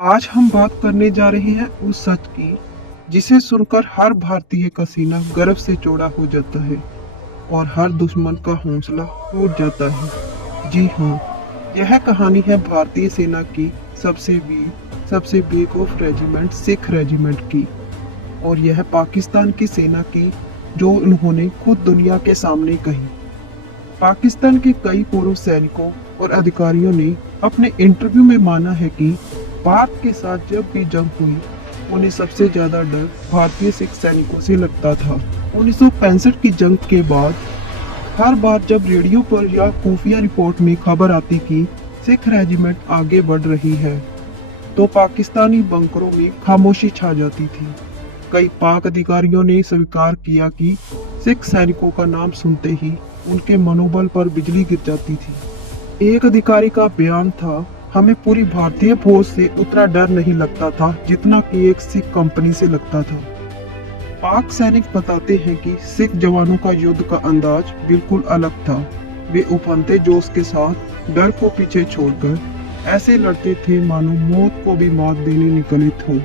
आज हम बात करने जा रहे हैं उस सच की जिसे सुनकर हर भारतीय का सीना गर्व से चौड़ा हो जाता है और हर दुश्मन का हौसला टूट जाता है। जी हाँ, यह कहानी है भारतीय सेना की सबसे वीर, सबसे बेखौफ रेजिमेंट सिख रेजिमेंट की। और यह पाकिस्तान की सेना की जो उन्होंने खुद दुनिया के सामने कही। पाकिस्तान के कई पूर्व सैनिकों और अधिकारियों ने अपने इंटरव्यू में माना है कि भारत के साथ जब भी जंग हुई, उन्हें सबसे ज्यादा डर भारतीय सिख सैनिकों से लगता था। 1965 की जंग के बाद हर बार जब रेडियो पर या खुफिया रिपोर्ट में खबर आती कि सिख रेजिमेंट आगे बढ़ रही है, तो पाकिस्तानी बंकरों में खामोशी छा जाती थी। कई पाक अधिकारियों ने स्वीकार किया कि सिख सैनिकों का नाम सुनते ही उनके मनोबल पर बिजली गिर जाती थी। एक अधिकारी का बयान था, हमें पूरी भारतीय फौज से उतना डर नहीं लगता था जितना कि एक सिख कंपनी से लगता था। पाक सैनिक बताते हैं कि सिख जवानों का युद्ध का अंदाज बिल्कुल अलग था। वे उफनते जोश के साथ डर को पीछे छोड़कर ऐसे लड़ते थे मानो मौत को भी मात देने निकले हों।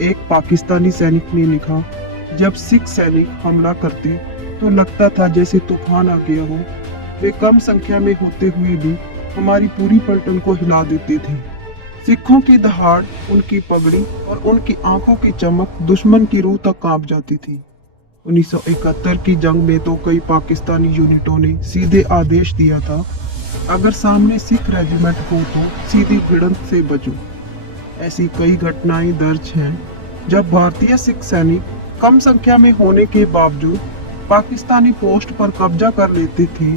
एक पाकिस्तानी सैनिक ने लिखा, जब सिख सैनिक हमला करते तो लगता था जैसे तूफान आ गया हो। वे कम संख्या में होते हुए भी हमारी पूरी पलटन को हिला देते थे। सिखों की दहाड़, उनकी पगड़ी और उनकी आंखों की चमक दुश्मन की रूह तक कांप जाती थी। 1971 की जंग में तो कई पाकिस्तानी यूनिटों ने सीधे आदेश दिया था, अगर सामने सिख रेजिमेंट हो तो सीधी भिड़ंत से बचो। ऐसी कई घटनाएं दर्ज हैं जब भारतीय सिख सैनिक कम संख्या में होने के बावजूद पाकिस्तानी पोस्ट पर कब्जा कर लेते थे।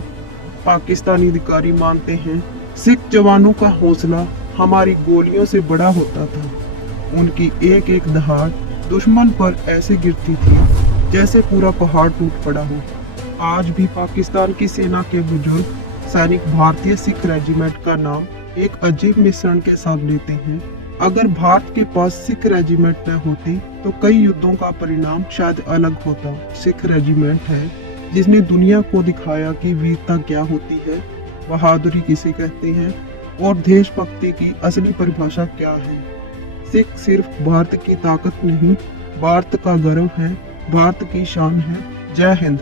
पाकिस्तानी अधिकारी मानते हैं, सिख जवानों का हौसला हमारी गोलियों से बड़ा होता था। उनकी एक एक दहाड़ दुश्मन पर ऐसे गिरती थी जैसे पूरा पहाड़ टूट पड़ा हो। आज भी पाकिस्तान की सेना के बुजुर्ग सैनिक भारतीय सिख रेजिमेंट का नाम एक अजीब मिश्रण के साथ लेते हैं। अगर भारत के पास सिख रेजिमेंट न होती तो कई युद्धों का परिणाम शायद अलग होता। सिख रेजिमेंट है जिसने दुनिया को दिखाया कि वीरता क्या होती है, बहादुरी किसे कहते हैं और देशभक्ति की असली परिभाषा क्या है। सिख सिर्फ भारत की ताकत नहीं, भारत का गर्व है, भारत की शान है। जय हिंद।